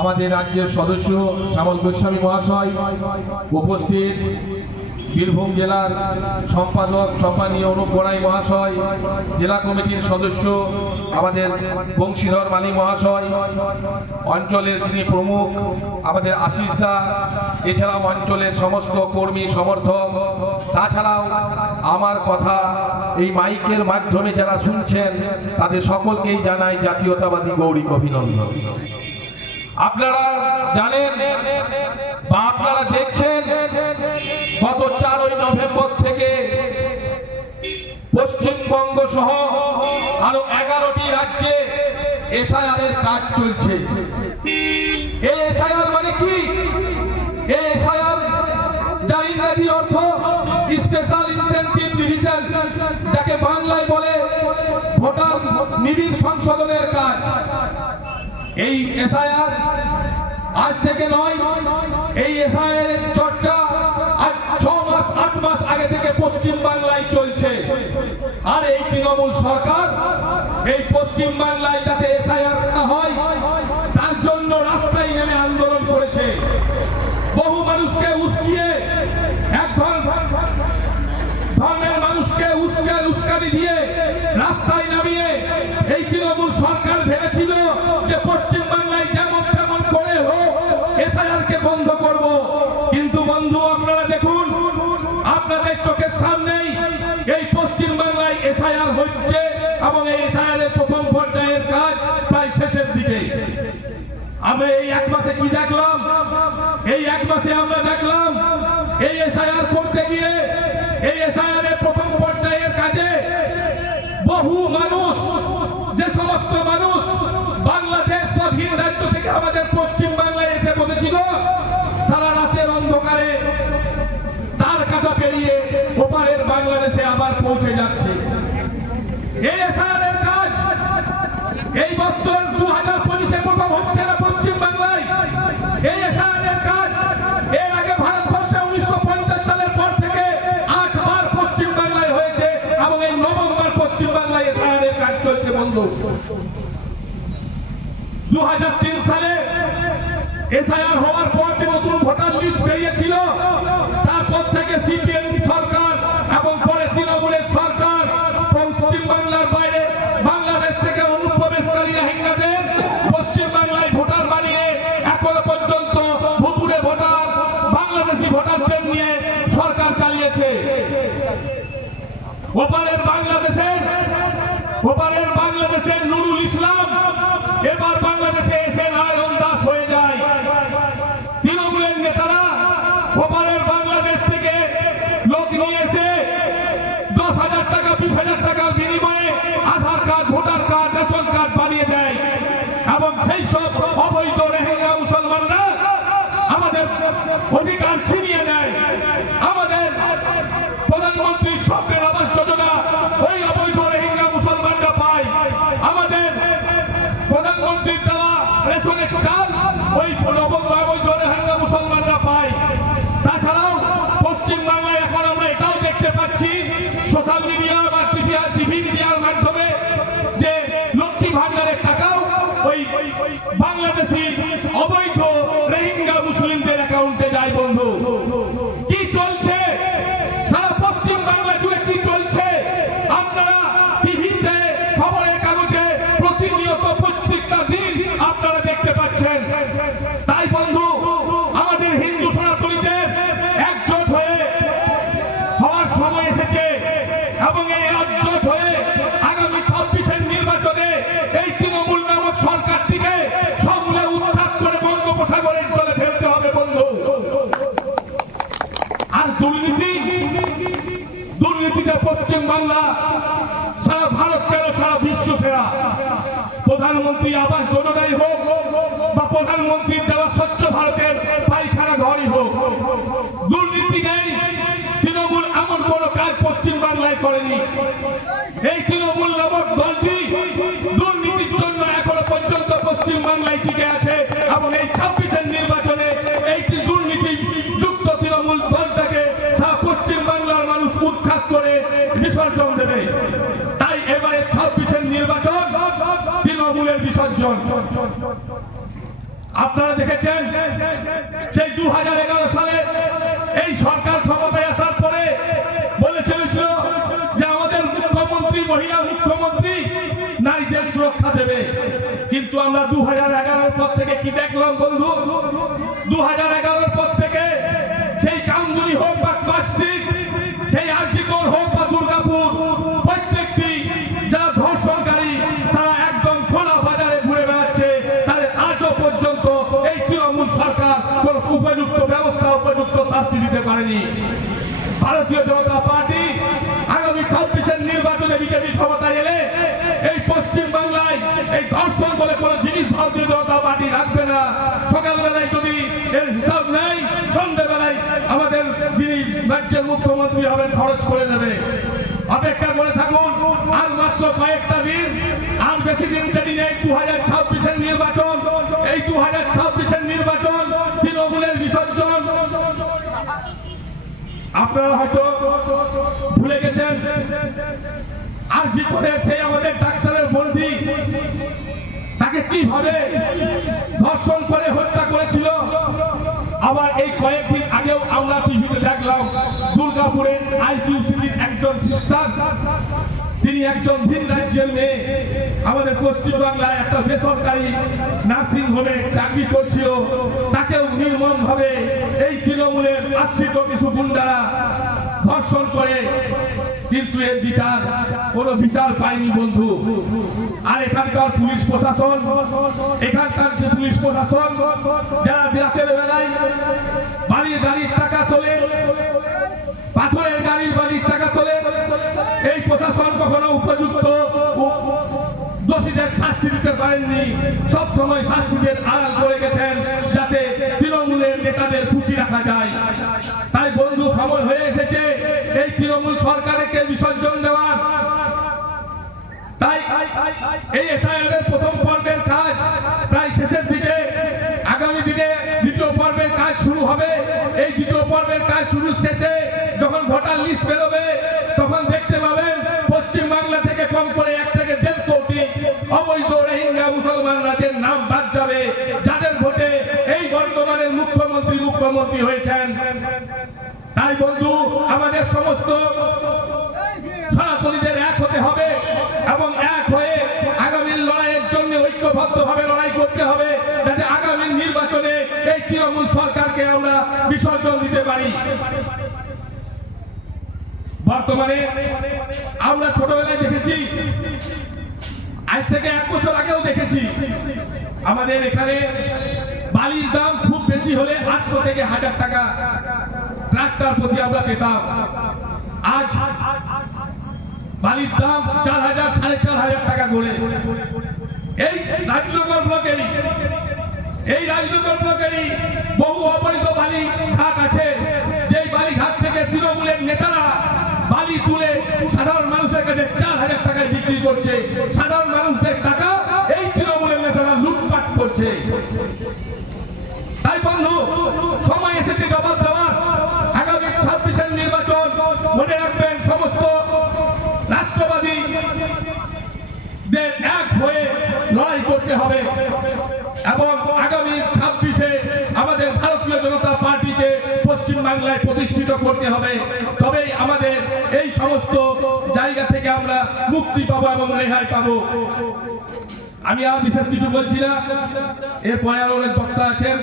আমাদের রাজ্যের সদস্য শ্যামল গোস্বামী মহাশয় উপস্থিত। বীরভূম জেলার সম্পাদক সম্মানীয় অনুপ গড়াই মহাশয়, জেলা কমিটির সদস্য আমাদের বংশীধর মালিক মহাশয়, অঞ্চলের যিনি প্রমুখ আমাদের আশিস দা, এছাড়াও অঞ্চলের সমস্ত কর্মী সমর্থক। তাছাড়াও আমার কথা এই মাইকের মাধ্যমে যারা শুনছেন, তাদের সকলকেই জানাই জাতীয়তাবাদী গৌরী অভিনন্দন। আপনারা জানেন বা আপনারা দেখছেন গত চারই নভেম্বর থেকে পশ্চিমবঙ্গ সহ আরও এগারোটি রাজ্যে এসআইআরের কাজ চলছে। এসআইআর মানে কি? এসআইআর যার ইংরেজি অর্থ স্পেশাল ইনসেন্টিভ ডিভিশন যাকে বাংলায় বলে ভোটার নিবিড় সংশোধনের কাজ। এই এসআইআর আজ থেকে নয়, এই এসআইআর চর্চা আজ ছ মাস, আট মাস আগে থেকে পশ্চিম বাংলায় চলছে। আর এই তৃণমূল সরকার এই পশ্চিম বাংলায় যাতে এসআইআর না হয়, তার জন্য রাস্তায় নেমে আন্দোলন করেছে। বহু মানুষকে উস্কিয়ে, এক ধর- ধর্মের মানুষকে উস্কার উস্কানি দিয়ে রাস্তায় নামিয়ে এই তৃণমূল সরকার আমরা এই এক মাসে কি দেখলাম? এই এক মাসে আমরা দেখলাম, এই এসআইআর করতে গিয়ে, এই এসআইআর এর প্রথম পর্যায়ের কাজে বহু মানুষ, যে সমস্ত মানুষ বাংলাদেশ বা ভিন রাজ্য থেকে আমাদের পশ্চিম বাংলায় এসে বসেছিল, তারা রাতের অন্ধকারে তার কাটা পেরিয়ে ওপারের বাংলাদেশে আবার পৌঁছে যাচ্ছে। এই এসআইআর দু হওয়ার পর যে নতুন ভোটার তারপর থেকে সিপিএম সরকার এবং পরে তৃণমূলের সরকার বাংলাদেশ থেকে অনুপ্রবেশকারী রোহিঙ্গাদের পশ্চিম বাংলায় ভোটার বানিয়ে পর্যন্ত ভুতুরে ভোটার, বাংলাদেশি ভোটারদের নিয়ে সরকার চালিয়েছে। ওপারের বাংলাদেশের ওপারের বাংলাদেশের নুরুল ইসলাম এবার বাংলাদেশে এসে নারায়ণ দাস হয়ে যায়। তৃণমূলের নেতারা ওপারের বাংলাদেশ থেকে লোক নিয়ে এসে দশ হাজার টাকা বিশ হাজার টাকার বিনিময়ে Aadhaar card voter card ration card বানিয়ে দেয় এবং সেই সব অবৈধ রেহেঙ্গা মুসলমানরা আমাদের অধিকার ছিনিয়ে নেয় আমাদের প্রধানমন্ত্রী স্বপ্নের আবাস যোজনা ওই অবৈধ রোহিঙ্গা মুসলমানরা পায় আমাদের প্রধানমন্ত্রীর দেওয়া রেশনের চাল ওই অবৈধ অবৈধ রোহিঙ্গা মুসলমানরা পায় তাছাড়াও পশ্চিম বাংলায় এখন আমরা এটাও দেখতে পাচ্ছি সোশ্যাল মিডিয়া বা টিভি টিভি মিডিয়ার মাধ্যমে যে লক্ষ্মী ভান্ডারের টাকাও ওই বাংলাদেশি অবৈধ রোহিঙ্গা মুসলিমদের অ্যাকাউন্টে যায় বন্ধু। কি চলছে? সারা পশ্চিম বাংলা কি চলছে? আপনারা টিভিতে, খবরের কাগজে প্রতিনিয়ত প্রধানমন্ত্রী আবাস যোজনাই হোক বা প্রধানমন্ত্রীর দেওয়া স্বচ্ছ ভারতের পায়খানা ঘরই হোক। দুর্নীতি নেই, তৃণমূল এমন কোন কাজ পশ্চিম বাংলায় করেনি। এই তৃণমূল নামক দলটি দুর্নীতির জন্য এখনও পর্যন্ত পশ্চিম বাংলায় টিকে আছে এবং এই ছাব্বিশের আপনারা দেখেছেন সেই দু হাজার এগারো সালে এই সরকার ক্ষমতায় আসার পরে বলে চলেছিল যে আমাদের মুখ্যমন্ত্রী, মহিলা মুখ্যমন্ত্রী নারীদের সুরক্ষা দেবে। কিন্তু আমরা দু হাজার পর থেকে কি দেখলাম বন্ধু? দু হাজার এগারো এগারোর পর থেকে সেই কামদুনি হোক বা প্লাস্টিক সেই আর্জিকর হোক বা দুর্গাপুর প্রত্যেকটি যারা ধর্ষণকারী তারা একদম খোলা বাজারে ঘুরে বেড়াচ্ছে তাদের আজও পর্যন্ত এই তৃণমূল সরকার কোন উপযুক্ত ব্যবস্থা উপযুক্ত শাস্তি দিতে পারেনি ভারতীয় জনতা পার্টি আগামী ছাব্বিশের নির্বাচনে বিজেপি ক্ষমতায় এলে এই পশ্চিম বাংলায় এই ধর্ষণ বলে কোনো জিনিস ভারতীয় জনতা পার্টি রাখবে না। সকালবেলায় যদি এর হিসাব নেই, সন্ধ্যেবেলায় আমাদের যিনি রাজ্যের মুখ্যমন্ত্রী হবেন খরচ করে দেবে। অপেক্ষা করে থাকুন, আর মাত্র কয়েকটা দিন, আর বেশি দিন দেরি নেই দু হাজার ছাব্বিশের নির্বাচন। এই দু হাজার ছাব্বিশের নির্বাচন তৃণমূলের বিসর্জন। আপনারা হয়তো ভুলে গেছেন আর জি করে সেই আমাদের ডাক্তারের বন্ধি তাকে কীভাবে ধর্ষণ করে হত্যা করেছিল? আবার এই কয়েকদিন আগেও আমরা টিভিতে দেখলাম, দুর্গাপুরের আইকিউ সিটির একজন সিস্টার, তিনি একজন ভিন রাজ্যের মেয়ে। আমাদের পশ্চিমবাংলায় একটা বেসরকারি নার্সিং হোমে চাকরি করছিল। তাকেও নির্মম ভাবে এই তৃণমূলের আশ্রিত কিছু গুন্ডারা ধর্ষণ করে কিন্তু এর বিচার, কোনো বিচার পায়নি বন্ধু। আর এখানকার পুলিশ প্রশাসন, এখানকার যে পুলিশ প্রশাসন, যারা রাতের বেলায় বাড়ির গাড়ির টাকা তোলে, পাথরের গাড়ির বাড়ির টাকা তোলে, এই প্রশাসন কখনো উপযুক্ত দোষীদের শাস্তি দিতে পারেননি। সব সময় শাস্তিদের আড়াল করে গেছেন যাতে তৃণমূলের নেতাদের খুশি রাখা যায়। তাই বন্ধু, সময় হয়ে এসেছে। এই তৃণমূল সরকারকে বিসর্জন দেওয়ার তাই এই এসআইআর প্রথম পর্বের কাজ প্রায় শেষের দিকে। আগামী দিনে দ্বিতীয় পর্বের কাজ শুরু হবে। এই দ্বিতীয় পর্বের কাজ শুরুর শেষে যখন ভোটার লিস্ট বেরোবে, তখন দেখতে পাবেন পশ্চিম বাংলা থেকে কম করে এক থেকে দেড় কোটি অবৈধ রোহিঙ্গা মুসলমান রাজ্যের নাম বাদ যাবে। যাদের ভোটে এই বর্তমানের মুখ্যমন্ত্রী মুখ্যমন্ত্রী হয়েছেন। তাই বন্ধু, আমাদের সমস্ত সনাতনীদের এক হতে হবে এবং এক হয়ে আগামীর লড়াইয়ের জন্য ঐক্যবদ্ধভাবে লড়াই করতে হবে যাতে আগামী নির্বাচনে এই তৃণমূল সরকারকে আমরা বিসর্জন দিতে পারি। বর্তমানে আমরা ছোটবেলায় দেখেছি, আজ থেকে এক বছর আগেও দেখেছি, আমাদের এখানে বালির দাম খুব বেশি হলে আটশো থেকে হাজার টাকা ট্রাক্টর প্রতি আমরা পেতাম। আজ বালির দাম চার হাজার, সাড়ে চার হাজার টাকা করে এই রাজনগর ব্লকেরই এই রাজনগর ব্লকেরই বহু অবৈধ বালি ঘাট আছে। যেই বালি ঘাট থেকে তৃণমূলের নেতারা বালি তুলে সাধারণ মানুষের কাছে চার হাজার টাকায় বিক্রি করছে। সাধারণ মানুষদের টাকা এই তৃণমূলের নেতারা লুটপাট করছে। তাই বন্ধু, সময় এসেছে জবাব দেওয়ার। আগামী ছাব্বিশের নির্বাচন মনে রাখবেন, সমস্ত রাষ্ট্রবাদী এক হয়ে লড়াই করতে হবে। এবং আগামী ছাব্বিশে আমাদের ভারতীয় জনতা পার্টিকে বাংলায় প্রতিষ্ঠিত করতে হবে। তবেই আমাদের এই সমস্ত জায়গা থেকে আমরা মুক্তি পাবো এবং রেহাই পাবো। আমি আর বিশেষ কিছু বলছি না। এরপরে আর অনেক বক্তা আছেন